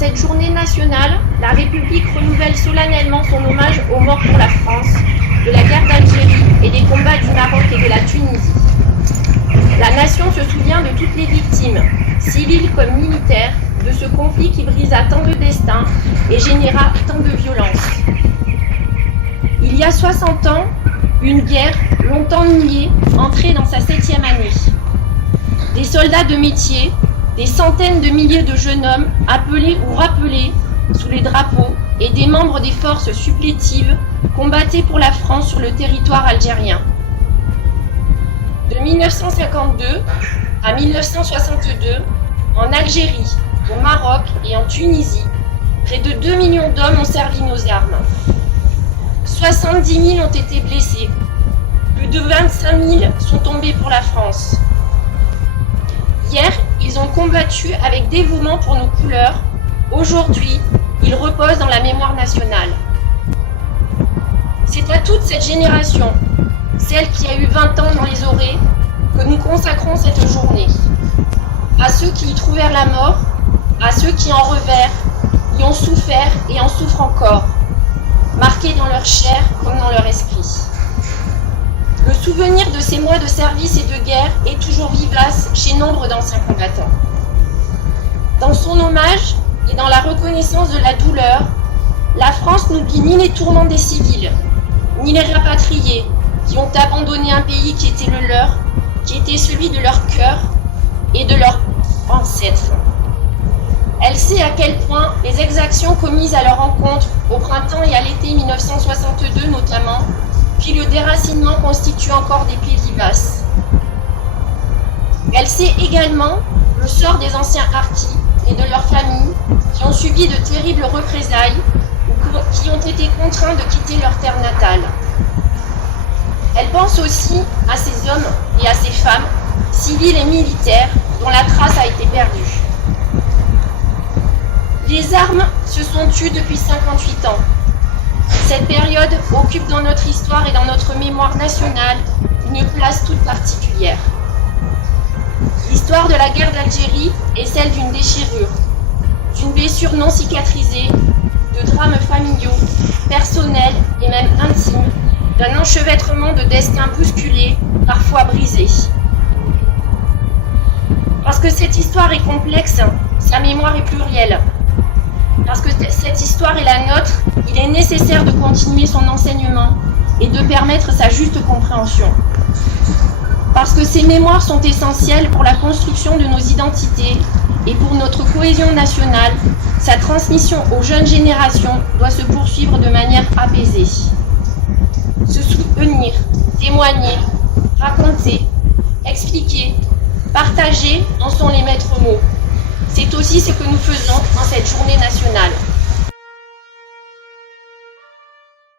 cette journée nationale, la République renouvelle solennellement son hommage aux morts pour la France, de la guerre d'Algérie et des combats du Maroc et de la Tunisie. La nation se souvient de toutes les victimes, civiles comme militaires, de ce conflit qui brisa tant de destins et généra tant de violence. Il y a 60 ans, une guerre, longtemps niée, entrait dans sa 7e année. Des soldats de métier, des centaines de milliers de jeunes hommes appelés ou rappelés sous les drapeaux et des membres des forces supplétives combattaient pour la France sur le territoire algérien. De 1952 à 1962, en Algérie, au Maroc et en Tunisie, près de 2 millions d'hommes ont servi nos armes. 70 000 ont été blessés. Plus de 25 000 sont tombés pour la France. Hier, ils ont combattu avec dévouement pour nos couleurs. Aujourd'hui, ils reposent dans la mémoire nationale. C'est à toute cette génération, celle qui a eu 20 ans dans les orées, que nous consacrons cette journée. À ceux qui y trouvèrent la mort, à ceux qui en revers, y ont souffert et en souffrent encore, marqués dans leur chair comme dans leur esprit. Le souvenir de ces mois de service et de guerre est toujours vivace chez nombre d'anciens combattants. Dans son hommage et dans la reconnaissance de la douleur, la France n'oublie ni les tourments des civils, ni les rapatriés qui ont abandonné un pays qui était le leur, qui était celui de leur cœur et de leurs ancêtres. Elle sait à quel point les exactions commises à leur encontre au printemps et à l'été 1962 notamment, puis le déracinement constitue encore des plaies vivaces. Elle sait également le sort des anciens harkis et de leurs familles qui ont subi de terribles représailles ou qui ont été contraints de quitter leur terre natale. Elle pense aussi à ces hommes et à ces femmes, civils et militaires, dont la trace a été perdue. Les armes se sont tues depuis 58 ans. Cette période occupe dans notre histoire et dans notre mémoire nationale une place toute particulière. L'histoire de la guerre d'Algérie est celle d'une déchirure, d'une blessure non cicatrisée, de drames familiaux, personnels et même intimes, d'un enchevêtrement de destins bousculés, parfois brisés. Parce que cette histoire est complexe, sa mémoire est plurielle. Parce que cette histoire est la nôtre, il est nécessaire de continuer son enseignement et de permettre sa juste compréhension. Parce que ces mémoires sont essentielles pour la construction de nos identités et pour notre cohésion nationale, sa transmission aux jeunes générations doit se poursuivre de manière apaisée. Se souvenir, témoigner, raconter, expliquer, partager en sont les maîtres mots. C'est aussi ce que nous faisons en cette journée nationale.